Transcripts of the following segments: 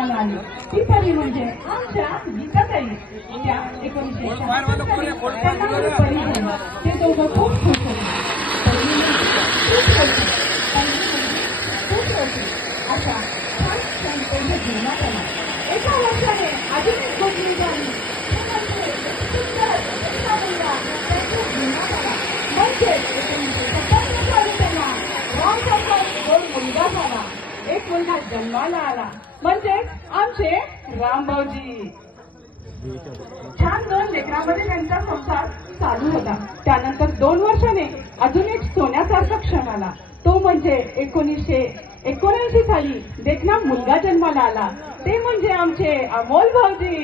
जन्माला आली ती परी म्हणजे आमच्या गीताताई. त्या 1976 त्यांना परी झाली. ते दोघं खूप खुश होते. खूप होती अशा छान छान त्यांच्या जीवनात आला. एका वर्षाने अजून एक गोष्टी झाली. म्हणजे 1957 साली त्यांना रामसारखा दोन मुलगा झाला. एक मुलगा जन्माला आला म्हणजे आमचे रामभाऊजी. छान 2 लेकरांमध्ये त्यांचा संसार चालू होता. त्यानंतर 2 वर्षाने अजून एक सोन्यासारखा क्षण आला. तो म्हणजे 1979 साली देखना मुलगा जन्माला आला. ते म्हणजे आमचे अमोल भाऊजी.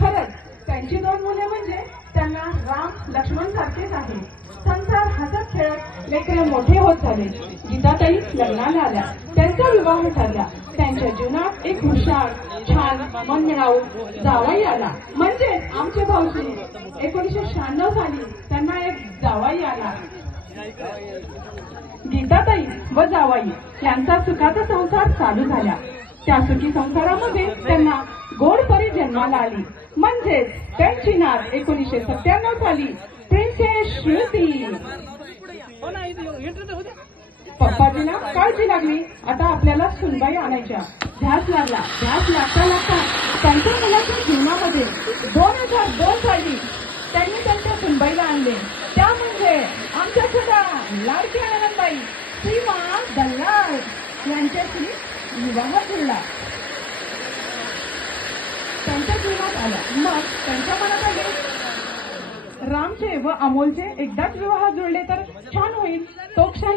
खरंच त्यांची 2 मुले म्हणजे त्यांना राम लक्ष्मण सारखेच आहे. संसार हसत खेळत लेकरं मोठे होत झाले. गीताताई लग्नाला आल्या. त्यांचा विवाह ठरला. त्यांच्या जीवनात एक हुशार छान मन मिळावू जावाई आला म्हणजे आमचे भाऊजी. 1996 साली त्यांना एक जावाई आला. गीताताई व जावाई यांचा सुखाचा संसार चालू झाला. त्या सुखी संसारामध्ये त्यांना गोड परी जन्माला आली म्हणजेच त्यांची नात 1997 साली प्रिन्सेस श्रुती. पप्पाजीला काळजी लागली. आता आपल्याला सुनबाई आणायच्या. ध्यास लागला. ध्यास लागता लागता त्यांच्या मुलाच्या जीवनामध्ये 2002 साली त्यांनी त्यांच्या सुनबाईला आणले. त्या म्हणजे आमच्या छोट्या लाडक्या आनंदबाई सीमा दल्लाल यांच्याशी विवाह जुळला. त्यांच्या जीवनात आला. मग त्यांच्या मनात आले रामचे व अमोलचे एकदाच विवाह जुळले तर छान होईल. तो क्षण